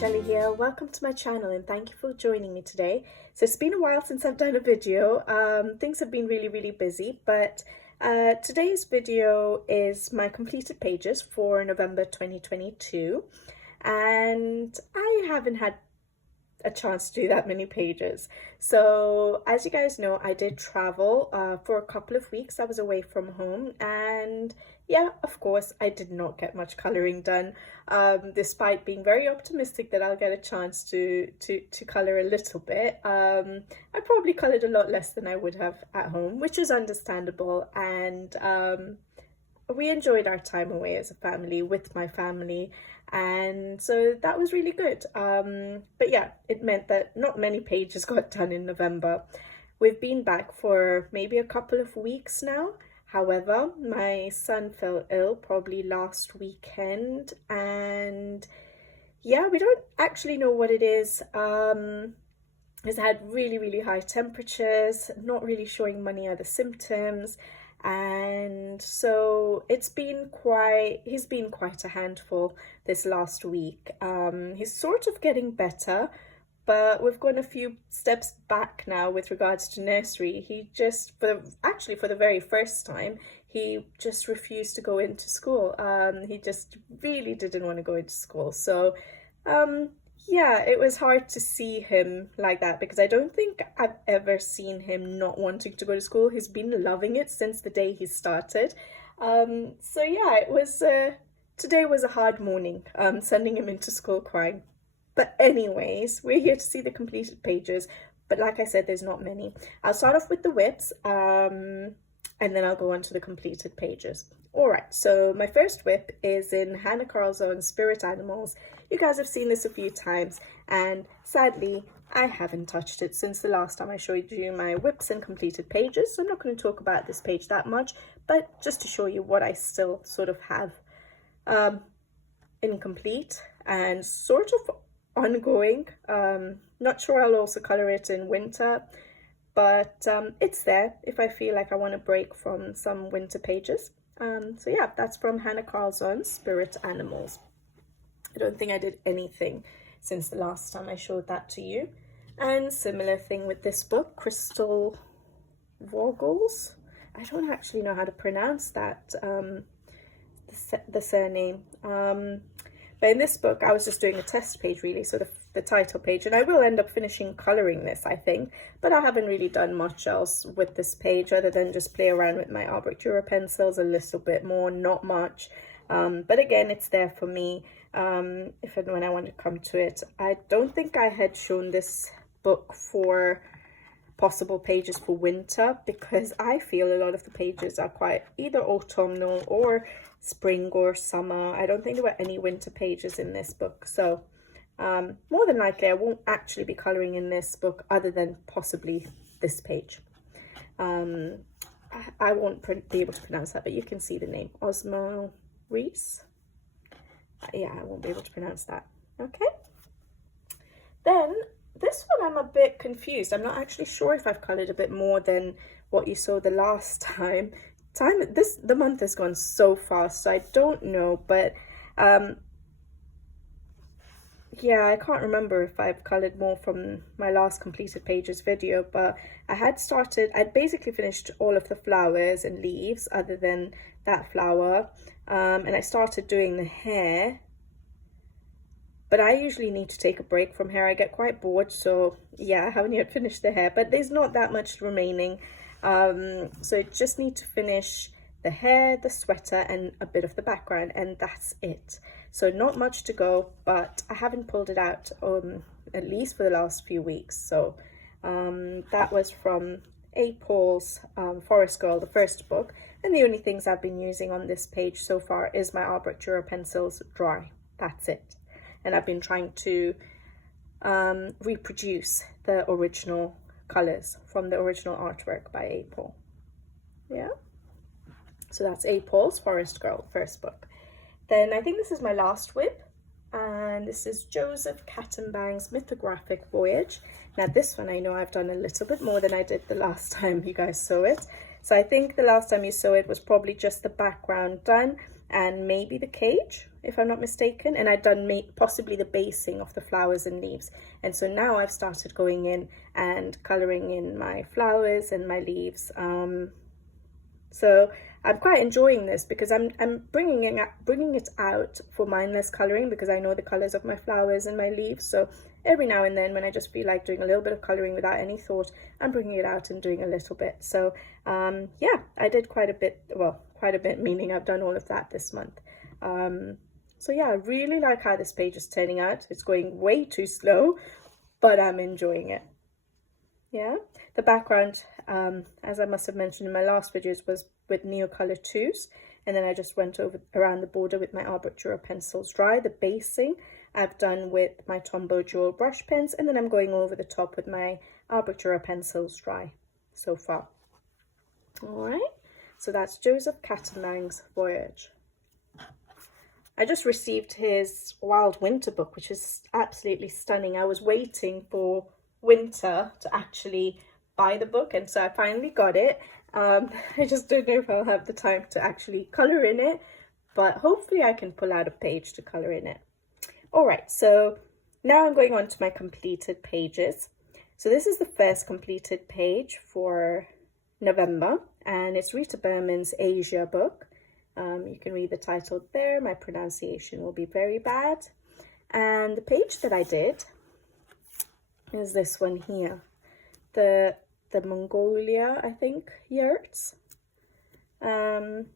Shelley here. Welcome to my channel and thank you for joining me today. So it's been a while since I've done a video. Things have been really busy, but today's video is my completed pages for November 2022, and I haven't had a chance to do that many pages. So as you guys know, I did travel for a couple of weeks. I was away from home, and yeah, of course, I did not get much colouring done, despite being very optimistic that I'll get a chance to colour a little bit. I probably coloured a lot less than I would have at home, which is understandable, and we enjoyed our time away as a family with my family, and so that was really good. But yeah, it meant that not many pages got done in November. We've been back for maybe a couple of weeks now. However, my son fell ill probably last weekend, and yeah, we don't actually know what it is. He's had really high temperatures, not really showing many other symptoms, and so he's been quite a handful this last week. He's sort of getting better, but we've gone a few steps back now with regards to nursery. He just, for the very first time, he just refused to go into school. He just really didn't want to go into school. So yeah, it was hard to see him like that, because I don't think I've ever seen him not wanting to go to school. He's been loving it since the day he started. So yeah, it was today was a hard morning, sending him into school crying. But anyways, we're here to see the completed pages, but like I said, there's not many. I'll start off with the whips, and then I'll go on to the completed pages. Alright, so my first whip is in Hannah Carlsons Spirit Animals. You guys have seen this a few times, and sadly, I haven't touched it since the last time I showed you my whips and completed pages, so I'm not going to talk about this page that much, but just to show you what I still sort of have incomplete and sort of ongoing. Not sure I'll also colour it in winter, but it's there if I feel like I want to break from some winter pages. So yeah, that's from Hannah Carlsons Spirit Animals. I don't think I did anything since the last time I showed that to you. And similar thing with this book, Crystal Vogels. I don't actually know how to pronounce that, the surname. But in this book, I was just doing a test page, really, so the title page, and I will end up finishing colouring this, I think, but I haven't really done much else with this page other than just play around with my Arbor pencils a little bit more, not much. But again, it's there for me if and when I want to come to it. I don't think I had shown this book for possible pages for winter, because I feel a lot of the pages are quite either autumnal or spring or summer. I don't think there were any winter pages in this book, so more than likely I won't actually be colouring in this book other than possibly this page. I won't be able to pronounce that, but you can see the name, Osmo Reese. Yeah, I won't be able to pronounce that. Okay, then this one I'm a bit confused. I'm not actually sure if I've coloured a bit more than what you saw the last time. The month has gone so fast, so I don't know, but yeah, I can't remember if I've coloured more from my last completed pages video, but I'd basically finished all of the flowers and leaves other than that flower, and I started doing the hair, but I usually need to take a break from hair. I get quite bored, so yeah, I haven't yet finished the hair, but there's not that much remaining. So I just need to finish the hair, the sweater, and a bit of the background, and that's it. So not much to go, but I haven't pulled it out at least for the last few weeks. So that was from A. Paul's Forest Girl, the first book, and the only things I've been using on this page so far is my Arbor pencils dry. That's it. And I've been trying to reproduce the original colours from the original artwork by A. Paul. Yeah, so that's A. Paul's Forest Girl, first book. Then I think this is my last whip, and this is Joseph Cattenbang's Mythographic Voyage. Now this one I know I've done a little bit more than I did the last time you guys saw it. So I think the last time you saw it was probably just the background done and maybe the cage, if I'm not mistaken, and I'd done possibly the basing of the flowers and leaves. And so now I've started going in and colouring in my flowers and my leaves. So I'm quite enjoying this because I'm bringing it out for mindless colouring, because I know the colours of my flowers and my leaves. So every now and then when I just feel like doing a little bit of colouring without any thought, I'm bringing it out and doing a little bit. So yeah, I did quite a bit, well, quite a bit meaning I've done all of that this month. So yeah, I really like how this page is turning out. It's going way too slow, but I'm enjoying it. Yeah, the background, as I must have mentioned in my last videos, was with Neocolor 2s, and then I just went around the border with my Arbor pencils dry. The basing I've done with my Tombow Jewel brush pens, and then I'm going over the top with my Arbor pencils dry so far. All right, so that's Joseph Catamang's Voyage. I just received his Wild Winter book, which is absolutely stunning. I was waiting for winter to actually buy the book, and so I finally got it. I just don't know if I'll have the time to actually colour in it, but hopefully I can pull out a page to colour in it. All right, so now I'm going on to my completed pages. So this is the first completed page for November, and it's Rita Berman's Asia book. You can read the title there. My pronunciation will be very bad. And the page that I did is this one here, the Mongolia, I think, yurts. And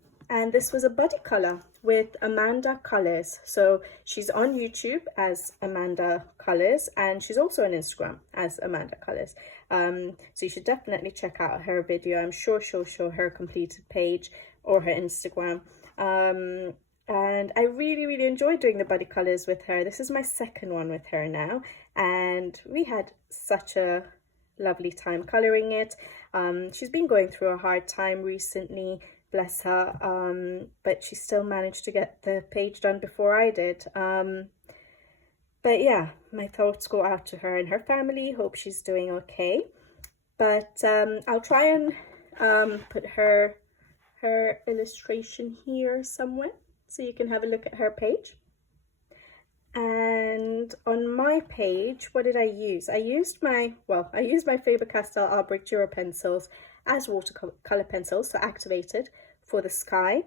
this was a buddy colour with Amanda Colours. So she's on YouTube as Amanda Colours, and she's also on Instagram as Amanda Colours. So you should definitely check out her video. I'm sure she'll show her completed page or her Instagram. And I really enjoyed doing the buddy colours with her. This is my second one with her now, and we had such a lovely time colouring it. She's been going through a hard time recently, bless her, but she still managed to get the page done before I did. But yeah, my thoughts go out to her and her family. Hope she's doing okay. But I'll try and put her illustration here somewhere, so you can have a look at her page. And on my page, what did I use? I used my Faber-Castell Arbor pencils as watercolor pencils, so activated, for the sky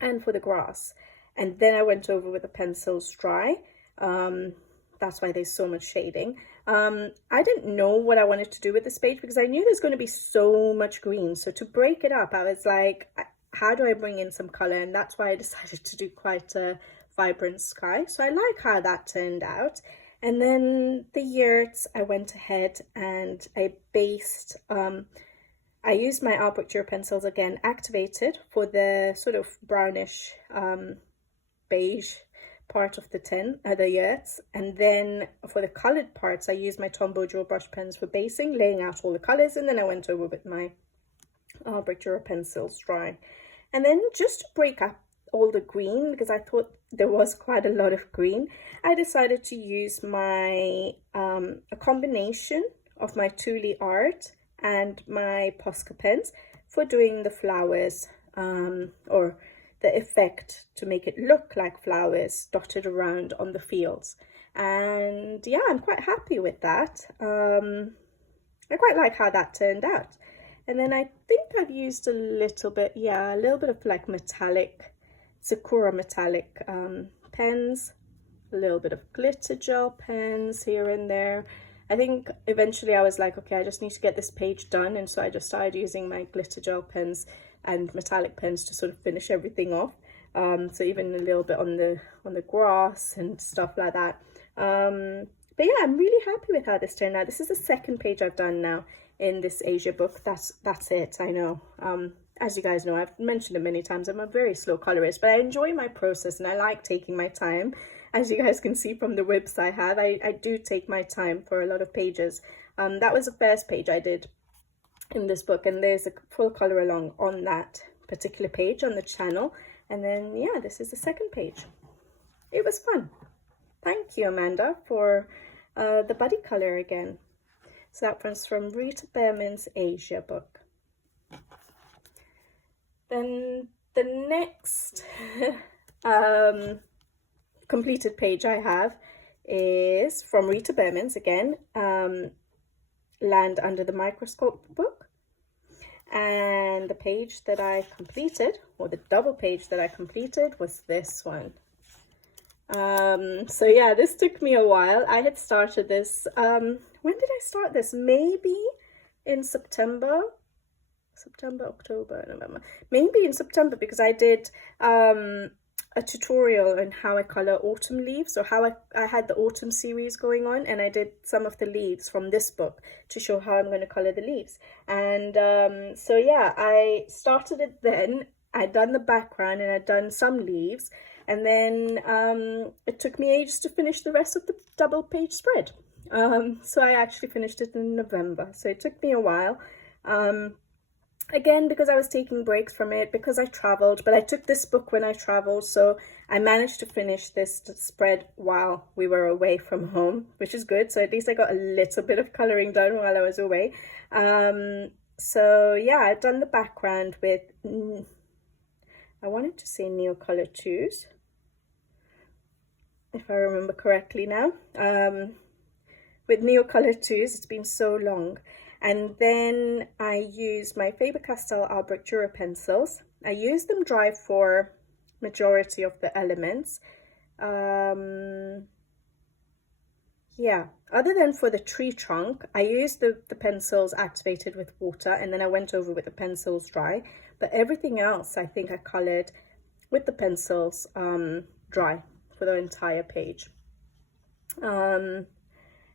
and for the grass. And then I went over with the pencils dry. That's why there's so much shading. I didn't know what I wanted to do with this page because I knew there's going to be so much green. So to break it up, I was like, how do I bring in some color? And that's why I decided to do quite a vibrant sky. So I like how that turned out. And then the yurts, I went ahead and I based, I used my Arbor pencils again, activated, for the sort of brownish beige part of the yurts. And then for the colored parts, I used my Tombow Jewel brush pens for basing, laying out all the colors, and then I went over with my Arbor pencils dry. And then just to break up all the green, because I thought there was quite a lot of green, I decided to use my a combination of my Thule art and my Posca pens for doing the flowers, or the effect to make it look like flowers dotted around on the fields. And yeah, I'm quite happy with that. I quite like how that turned out. And then I think I've used a little bit of like metallic, Sakura metallic pens, a little bit of glitter gel pens here and there. I think eventually I was like, okay, I just need to get this page done, and so I just started using my glitter gel pens and metallic pens to sort of finish everything off. So even a little bit on the grass and stuff like that. But yeah, I'm really happy with how this turned out. This is the second page I've done now in this Asia book. That's it, I know. As you guys know, I've mentioned it many times, I'm a very slow colorist, but I enjoy my process and I like taking my time. As you guys can see from the whips I have, I do take my time for a lot of pages. That was the first page I did in this book, and there's a full color along on that particular page on the channel. And then yeah, this is the second page. It was fun. Thank you, Amanda, for the buddy color again. So that one's from Rita Berman's Asia book. Then the next completed page I have is from Rita Berman's again, Land Under the Microscope book. And the page that I completed, or the double page that I completed, was this one. So yeah, this took me a while. I had started this, when did I start this? Maybe in September, October, November, maybe in September, because I did a tutorial on how I color autumn leaves, or how I had the autumn series going on, and I did some of the leaves from this book to show how I'm going to color the leaves. And so yeah, I started it then. I'd done the background and I'd done some leaves, and then it took me ages to finish the rest of the double page spread. So I actually finished it in November, so it took me a while. Again, because I was taking breaks from it, because I traveled, but I took this book when I traveled, so I managed to finish this spread while we were away from home, which is good. So at least I got a little bit of colouring done while I was away. So yeah, I've done the background with, I wanted to say Neocolor 2s, if I remember correctly now. With Neocolor 2s, it's been so long. And then I used my Faber-Castell Albrecht Dürer pencils. I used them dry for majority of the elements. Yeah, other than for the tree trunk, I used the pencils activated with water, and then I went over with the pencils dry. But everything else, I think I colored with the pencils dry for the entire page. And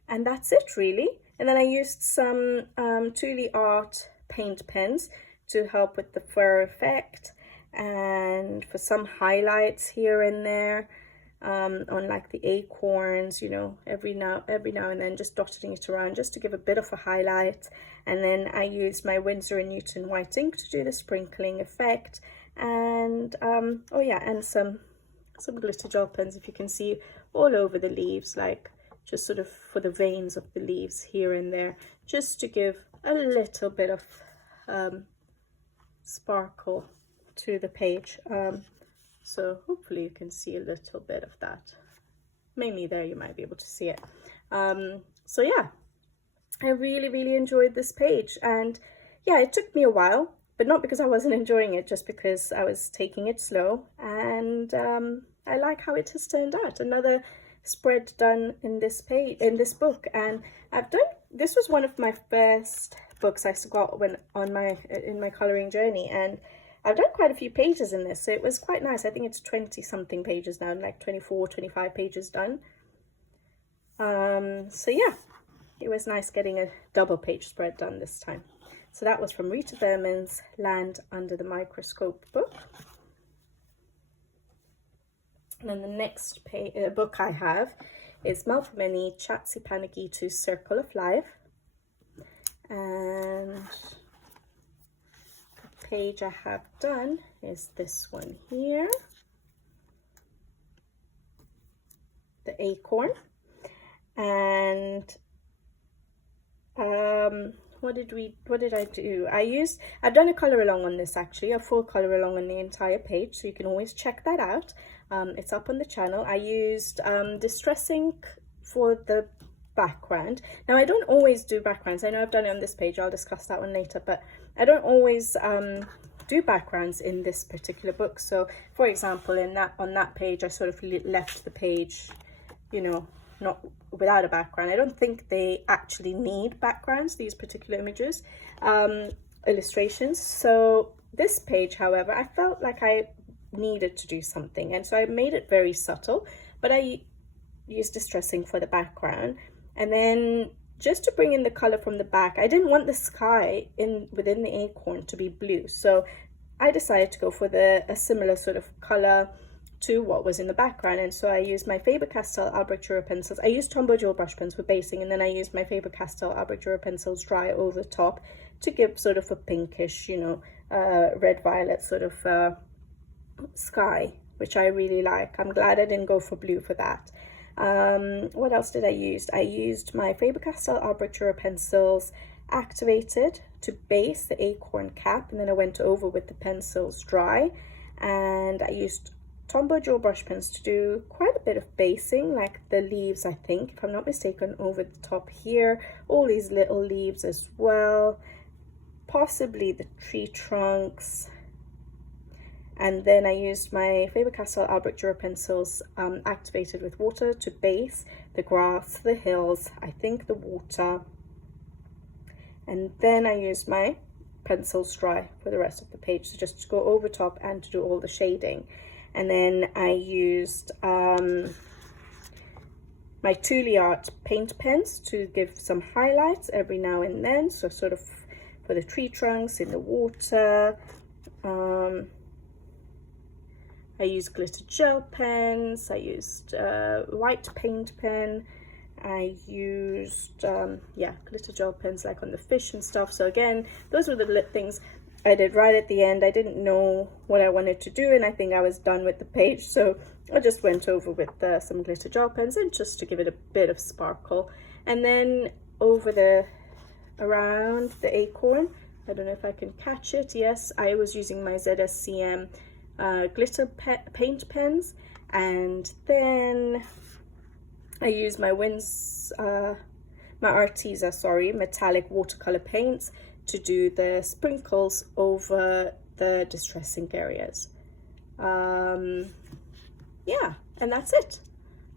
that's it really. And then I used some Thule Art paint pens to help with the fur effect, and for some highlights here and there on like the acorns, you know, every now and then, just dotting it around just to give a bit of a highlight. And then I used my Winsor & Newton white ink to do the sprinkling effect, and oh yeah, and some glitter gel pens, if you can see, all over the leaves, like just sort of for the veins of the leaves here and there, just to give a little bit of sparkle to the page. So hopefully you can see a little bit of that. Mainly there you might be able to see it. So yeah, I really enjoyed this page, and yeah, it took me a while, but not because I wasn't enjoying it, just because I was taking it slow, and I like how it has turned out. Another spread done in this book, and this was one of my first books I got when in my coloring journey, and I've done quite a few pages in this, so it was quite nice. I think it's 20 something pages now, like 24, 25 pages done. So yeah, it was nice getting a double page spread done this time. So that was from Rita Berman's Land Under the Microscope book. And then the next book I have is Melpomene Chatzipanegitu Circle of Life. And the page I have done is this one here, the acorn. And what did I do? I've done a color along on this, actually, a full color along on the entire page, so you can always check that out. It's up on the channel. I used Distress ink for the background. Now, I don't always do backgrounds. I know I've done it on this page. I'll discuss that one later, but I don't always do backgrounds in this particular book. So, for example, on that page, I sort of left the page, you know, not without a background. I don't think they actually need backgrounds, these particular images, illustrations. So this page, however, I felt like I needed to do something, and so I made it very subtle, but I used Distress ink for the background. And then just to bring in the color from the back, I didn't want the sky within the acorn to be blue, so I decided to go for a similar sort of color to what was in the background. And so I used my Faber-Castell Albrecht Dürer pencils. I used Tombow Dual brush pens for basing, and then I used my Faber-Castell Albrecht Dürer pencils dry over the top to give sort of a pinkish, you know, red-violet sort of sky, which I really like. I'm glad I didn't go for blue for that. What else did I use? I used my Faber-Castell Albrecht Dürer pencils activated to base the acorn cap, and then I went over with the pencils dry, and I used Tombow gel brush pens to do quite a bit of basing, like the leaves, I think, if I'm not mistaken, over the top here, all these little leaves as well, possibly the tree trunks. And then I used my Faber-Castell Albrecht Dürer pencils activated with water to base the grass, the hills, I think the water. And then I used my pencils dry for the rest of the page, so just to go over top and to do all the shading. And then I used my Thule Art paint pens to give some highlights every now and then, so sort of for the tree trunks, in the water. I used glitter gel pens, I used white paint pen, I used, yeah, glitter gel pens like on the fish and stuff. So again, those were the things I did right at the end. I didn't know what I wanted to do, and I think I was done with the page, so I just went over with some glitter gel pens, and just to give it a bit of sparkle. And then over around the acorn, I don't know if I can catch it. Yes, I was using my ZSCM glitter paint pens, and then I used my my Arteza, sorry, metallic watercolor paints to do the sprinkles over the distressing areas. Yeah, and that's it.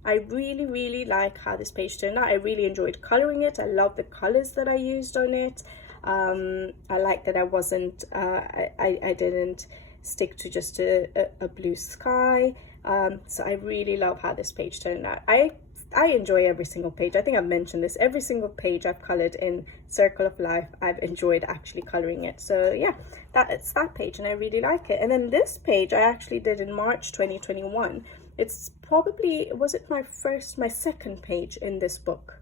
I really like how this page turned out. I really enjoyed coloring it. I love the colors that I used on it. I like that I wasn't I didn't stick to just a blue sky. So I really love how this page turned out. I enjoy every single page. I think I've mentioned this. Every single page I've colored in Circle of Life, I've enjoyed actually coloring it. So yeah, it's that page, and I really like it. And then this page I actually did in March 2021. It's probably, was it my second page in this book?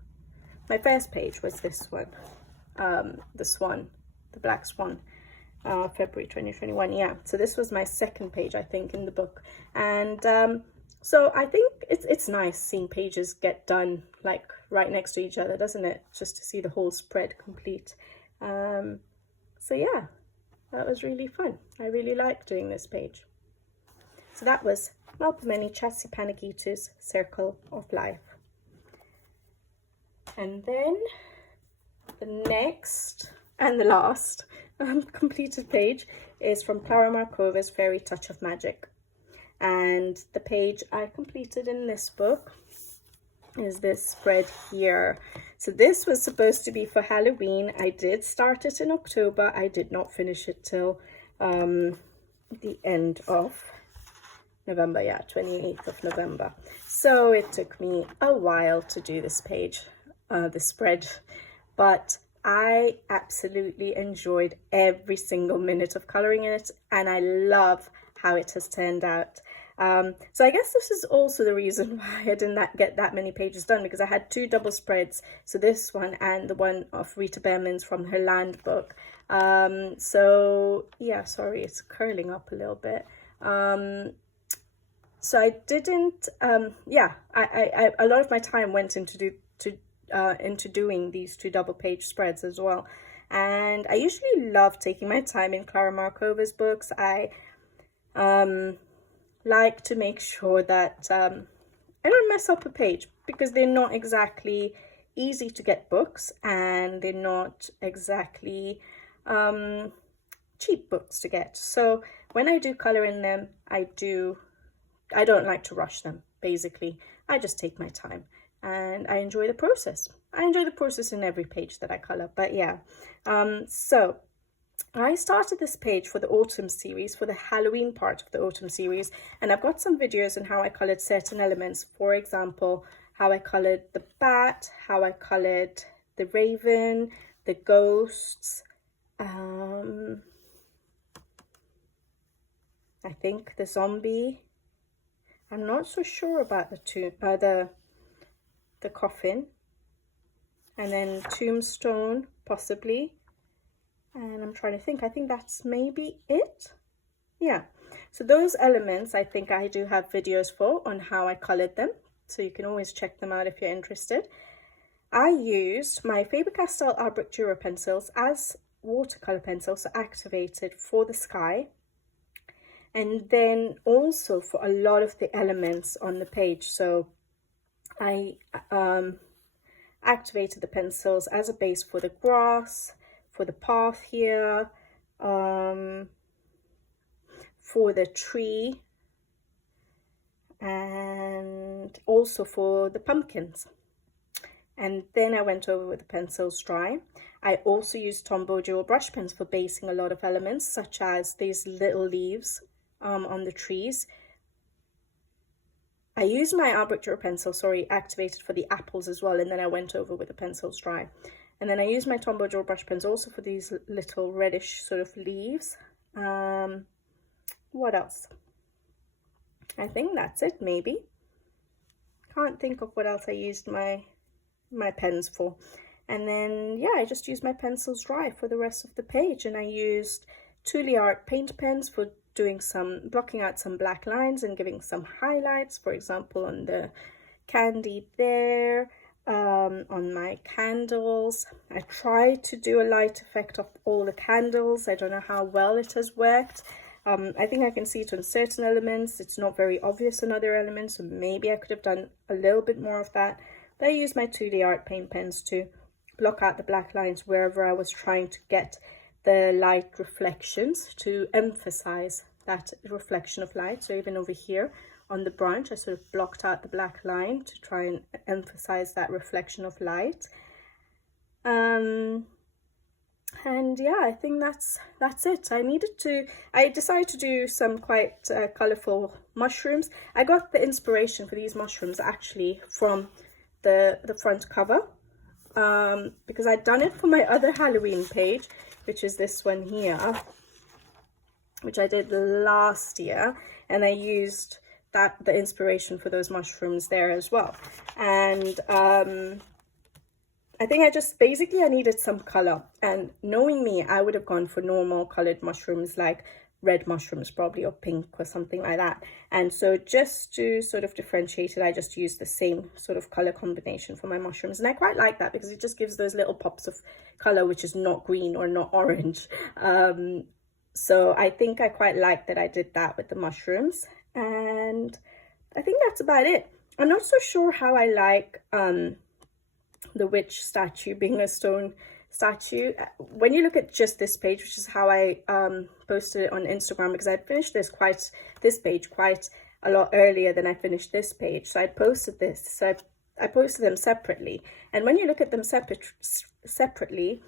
My first page was this one, the swan, the black swan. February 2021, yeah. So this was my second page, I think, in the book. And so I think it's nice seeing pages get done like right next to each other, doesn't it? Just to see the whole spread complete. So yeah, that was really fun. I really liked doing this page. So that was Melpomene Chassis Circle of Life. And then the next and the last completed page is from Clara Markova's Fairy Touch of Magic. And the page I completed in this book is this spread here. So this was supposed to be for Halloween. I did start it in October. I did not finish it till the end of November, yeah, 28th of November. So it took me a while to do this page, the spread, but I absolutely enjoyed every single minute of coloring in it, and I love how it has turned out. So I guess this is also the reason why I didn't get that many pages done, because I had two double spreads, so this one and the one of Rita Behrman's from her land book. So yeah, sorry, it's curling up a little bit. So I didn't, yeah, I a lot of my time went into doing these two double page spreads as well. And I usually love taking my time in Clara Markova's books. I like to make sure that I don't mess up a page, because they're not exactly easy to get books, and they're not exactly cheap books to get. So when I do color in them, I don't like to rush them, basically. I just take my time, and I enjoy the process. I enjoy the process in every page that I color. But yeah, so I started this page for the autumn series, for the Halloween part of the autumn series, and I've got some videos on how I colored certain elements. For example, how I colored the bat, how I colored the raven, the ghosts, I think the zombie. I'm not so sure about the coffin, and then tombstone possibly. And I'm trying to think, I think that's maybe it. Yeah, so those elements I think I do have videos for on how I colored them, so you can always check them out if you're interested. I used my Faber-Castell Artbook Dura pencils as watercolor pencils, so activated for the sky, and then also for a lot of the elements on the page. So I activated the pencils as a base for the grass, for the path here, for the tree, and also for the pumpkins. And then I went over with the pencils dry. I also used Tombow dual brush pens for basing a lot of elements, such as these little leaves on the trees. I used my Artbook Dura pencil, activated for the apples as well, and then I went over with the pencils dry. And then I used my Tombow dual brush pens also for these little reddish sort of leaves. What else? I think that's it, maybe. Can't think of what else I used my pens for. And then, yeah, I just used my pencils dry for the rest of the page. And I used Thule Art paint pens for doing blocking out some black lines and giving some highlights, for example, on the candy there, on my candles. I tried to do a light effect of all the candles. I don't know how well it has worked. I think I can see it on certain elements. It's not very obvious on other elements, so maybe I could have done a little bit more of that. But I used my Thule Art paint pens to block out the black lines wherever I was trying to get the light reflections, to emphasize that reflection of light. So even over here on the branch, I sort of blocked out the black line to try and emphasize that reflection of light. And yeah, I think that's it. I decided to do some quite colorful mushrooms. I got the inspiration for these mushrooms actually from the front cover, because I'd done it for my other Halloween page, which is this one here, which I did last year, and I used the inspiration for those mushrooms there as well. And I think I needed some color, and knowing me, I would have gone for normal colored mushrooms, like red mushrooms probably, or pink or something like that. And so just to sort of differentiate it, I just used the same sort of color combination for my mushrooms. And I quite like that because it just gives those little pops of color, which is not green or not orange. So I think I quite like that I did that with the mushrooms. And I think that's about it. I'm not so sure how I like the witch statue being a stone statue. When you look at just this page, which is how I posted it on Instagram, because I'd finished this page quite a lot earlier than I finished this page, so I posted this, so I posted them separately. And when you look at them separately,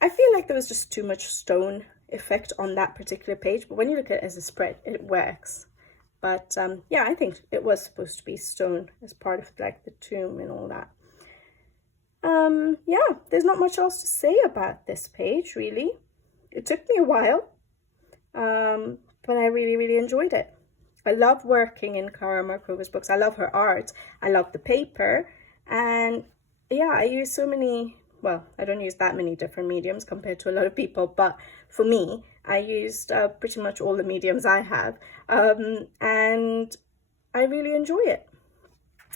I feel like there was just too much stone effect on that particular page, but when you look at it as a spread, it works. But yeah, I think it was supposed to be stone as part of like the tomb and all that. Yeah, there's not much else to say about this page, really. It took me a while, but I really, really enjoyed it. I love working in Cara Markova's books. I love her art. I love the paper. And yeah, I use so many, well, I don't use that many different mediums compared to a lot of people, but for me, I used pretty much all the mediums I have. And I really enjoy it.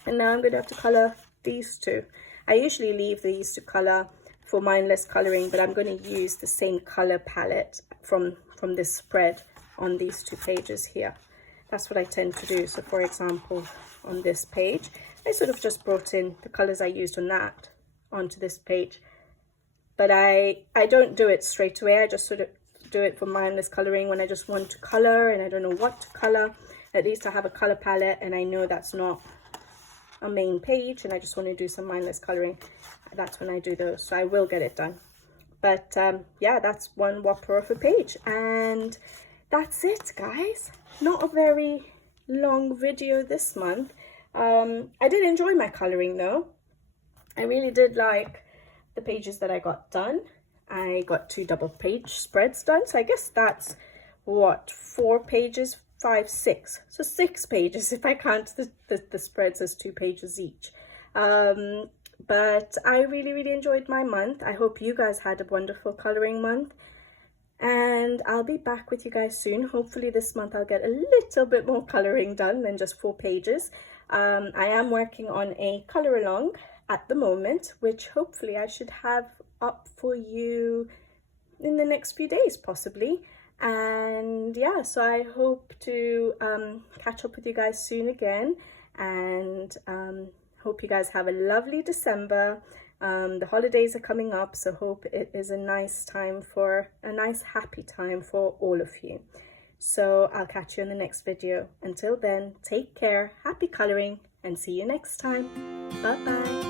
And now I'm going to have to color these two. I usually leave these to color for mindless coloring, but I'm going to use the same color palette from this spread on these two pages here. That's what I tend to do. So for example, on this page, I sort of just brought in the colors I used on that onto this page. But I don't do it straight away. I just sort of do it for mindless coloring when I just want to color and I don't know what to color. At least I have a color palette and I know that's not a main page and I just want to do some mindless coloring. That's when I do those, so I will get it done. But yeah, that's one whopper of a page, and that's it, guys. Not a very long video this month. I did enjoy my coloring though. I really did like the pages that I got done. I got 2 double page spreads done, so I guess that's what, 4 pages, 5, 6, so 6 pages if I count the spreads as 2 pages each. But I really, really enjoyed my month. I hope you guys had a wonderful coloring month, and I'll be back with you guys soon. Hopefully this month I'll get a little bit more coloring done than just 4 pages. I am working on a color along, at the moment, which hopefully I should have up for you in the next few days possibly. And yeah, so I hope to catch up with you guys soon again, and hope you guys have a lovely December. The holidays are coming up, so hope it is a nice time, for a nice happy time for all of you. So I'll catch you in the next video. Until then, take care, happy coloring, and see you next time. Bye bye.